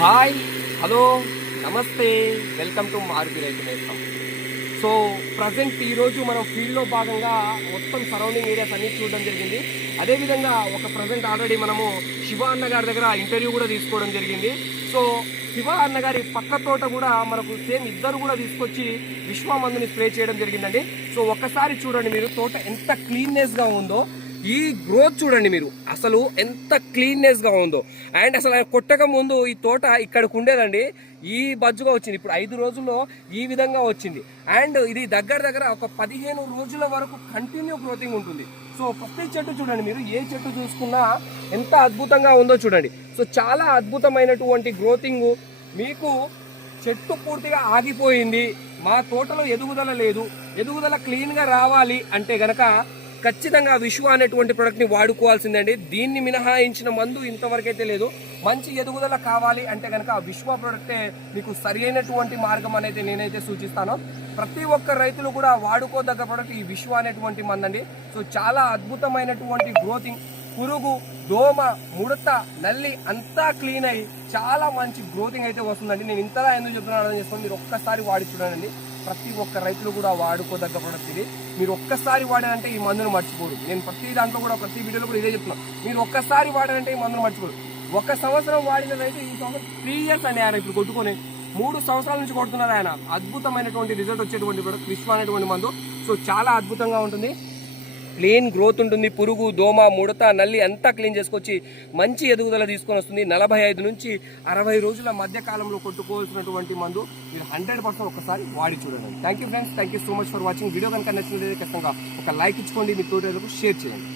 Hi hello నమస్తే welcome to Maruti Raithu Nestham so present ఈరోజు మనం ఫీల్డ్లో భాగంగా మొత్తం సరౌండింగ్ ఏరియాస్ అన్నీ చూడడం జరిగింది. అదేవిధంగా ఒక ప్రజెంట్ ఆల్రెడీ మనము శివ అన్న గారి దగ్గర ఇంటర్వ్యూ కూడా తీసుకోవడం జరిగింది. సో శివ అన్నగారి పక్క తోట కూడా మనకు సేమ్ ఇద్దరు కూడా తీసుకొచ్చి విశ్వమందుని స్ప్రే చేయడం జరిగిందండి. సో ఒక్కసారి చూడండి మీరు తోట ఎంత క్లీన్నెస్గా ఉందో. ఈ గ్రోత్ చూడండి మీరు. అసలు ఎంత క్లీన్నెస్గా ఉందో. అండ్ అసలు ఆయన కొట్టక ముందు ఈ తోట ఇక్కడికి ఉండేదండి. ఈ బజ్జుగా వచ్చింది. ఇప్పుడు ఐదు రోజుల్లో ఈ విధంగా వచ్చింది. అండ్ ఇది దగ్గర దగ్గర ఒక పదిహేను రోజుల వరకు కంటిన్యూ గ్రోతింగ్ ఉంటుంది. సో ప్రతి చెట్టు చూడండి మీరు. ఏ చెట్టు చూసుకున్నా ఎంత అద్భుతంగా ఉందో చూడండి. సో చాలా అద్భుతమైనటువంటి గ్రోతింగ్ మీకు చెట్టు పూర్తిగా ఆగిపోయింది. మా తోటలో ఎదుగుదల లేదు. ఎదుగుదల క్లీన్గా రావాలి అంటే గనక ఖచ్చితంగా విశ్వ అనేటువంటి ప్రోడక్ట్ని వాడుకోవాల్సిందండి. దీన్ని మినహాయించిన మందు ఇంతవరకైతే లేదు. మంచి ఎదుగుదల కావాలి అంటే కనుక ఆ విశ్వ ప్రొడక్టే మీకు సరి మార్గం అనేది నేనైతే సూచిస్తాను. ప్రతి ఒక్క రైతులు కూడా వాడుకోదగ్గ ప్రొడక్ట్ ఈ విశ్వ అనేటువంటి మందండి. సో చాలా అద్భుతమైనటువంటి గ్రోతింగ్ పురుగు దోమ ముడత నల్లి అంతా క్లీన్ అయ్యి చాలా మంచి గ్రోతింగ్ అయితే వస్తుందండి. నేను ఇంతలా ఎందుకు చెప్తున్నాను అర్థం చేసుకోండి. మీరు ఒక్కసారి వాడి చూడండి. ప్రతి ఒక్క రైతులు కూడా వాడుకోదగ్గ ప్రొడక్ట్ ఇది. మీరు ఒక్కసారి వాడారంటే ఈ మందును మర్చిపోరు. నేను ప్రతి దాంట్లో కూడా ప్రతి వీడియోలో కూడా ఇదే చెప్తున్నాను మీరు ఒక్కసారి వాడారంటే ఈ మందును మర్చిపోరు. ఒక సంవత్సరం వాడిన రైతు ఈ సంవత్సరం త్రీ ఇయర్స్ అని ఆయన ఇప్పుడు కొట్టుకొని. మూడు సంవత్సరాల నుంచి కొడుతున్నారు ఆయన. అద్భుతమైనటువంటి రిజల్ట్ వచ్చేటువంటి ప్రొడక్ట్ విశ్వ అనేటువంటి మందు. సో చాలా అద్భుతంగా ఉంటుంది. క్లీన్ గ్రోత్ ఉంటుంది పురుగు దోమ ముడత నల్లి అంతా క్లీన్ చేసుకొచ్చి మంచి ఎదుగుదల తీసుకొని వస్తుంది. నలభై ఐదు నుంచి అరవై రోజుల మధ్య కాలంలో కొట్టుకోవాల్సినటువంటి మందు మీరు హండ్రెడ్ పర్సెంట్ ఒకసారి వాడి చూడండి. Thank you friends thank you so much for watching video కనుక నచ్చినట్లయితే ఖచ్చితంగా ఒక లైక్ ఇచ్చుకోండి మీ తోటి షేర్ చేయండి.